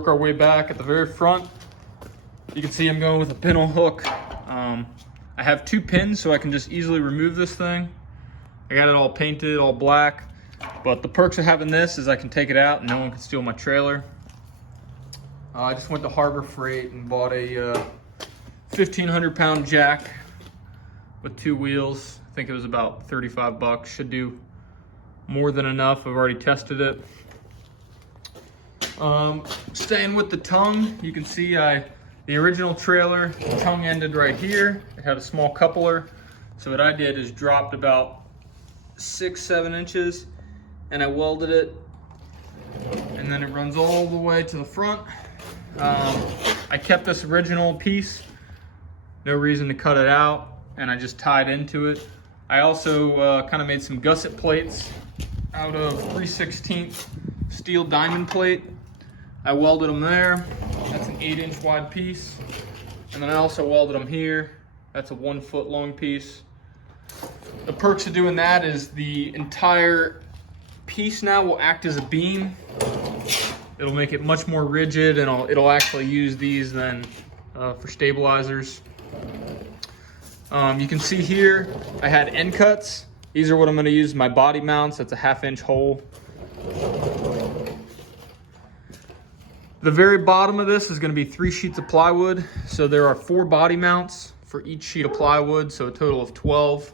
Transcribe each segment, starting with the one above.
work our way back. At the very front, you can see I'm going with a pinhole hook. I have 2 pins, so I can just easily remove this thing. I got it all painted, all black. But the perks of having this is I can take it out and no one can steal my trailer. I just went to Harbor Freight and bought a 1,500 pound jack with 2 wheels. I think it was about 35 bucks. Should do more than enough. I've already tested it. Staying with the tongue, you can see the original trailer, the tongue ended right here. It had a small coupler. So what I did is dropped about 6-7 inches and I welded it, and then it runs all the way to the front. I kept this original piece, no reason to cut it out, and I just tied into it. I also kind of made some gusset plates out of 3/16 steel diamond plate. I welded them there. That's an 8-inch wide piece. And then I also welded them here. That's a 1 foot long piece. The perks of doing that is the entire piece now will act as a beam. It'll make it much more rigid, and it'll actually use these then for stabilizers. You can see here, I had end cuts. These are what I'm gonna use my body mounts. That's a 1/2 inch hole. The very bottom of this is gonna be 3 sheets of plywood. So there are 4 body mounts for each sheet of plywood, so a total of 12.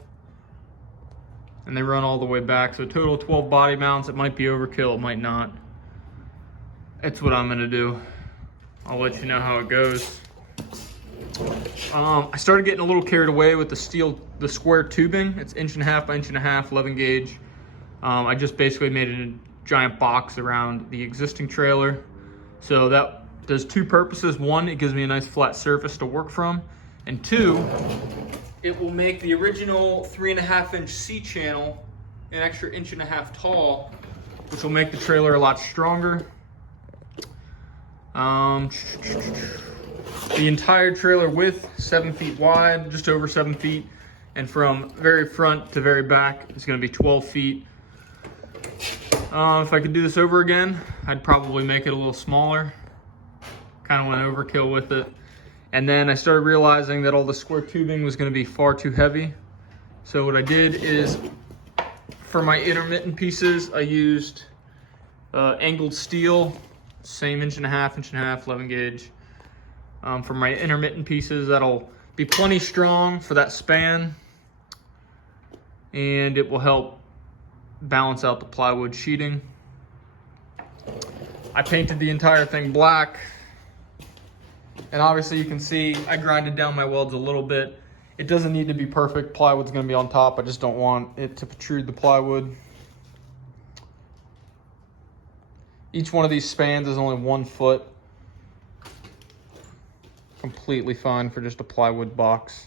And they run all the way back, so a total of 12 body mounts. It might be overkill, it might not. It's what I'm gonna do. I'll let you know how it goes. I started getting a little carried away with the square tubing. It's 1.5 by 1.5, 11 gauge. I just basically made a giant box around the existing trailer. So that does 2 purposes. 1, it gives me a nice flat surface to work from. And 2, it will make the original 3.5 inch C channel an extra 1.5 inch tall, which will make the trailer a lot stronger. The entire trailer width, 7 feet wide, just over 7 feet. And from very front to very back, it's gonna be 12 feet. If I could do this over again, I'd probably make it a little smaller. Kind of went overkill with it. And then I started realizing that all the square tubing was gonna be far too heavy. So what I did is, for my intermittent pieces, I used angled steel, same 1.5 inch, 11 gauge. For my intermittent pieces, that'll be plenty strong for that span, and it will help balance out the plywood sheeting. I painted the entire thing black, and obviously you can see I grinded down my welds a little bit. It doesn't need to be perfect. Plywood's gonna be on top. I just don't want it to protrude the plywood. Each one of these spans is only 1 foot. Completely fine for just a plywood box.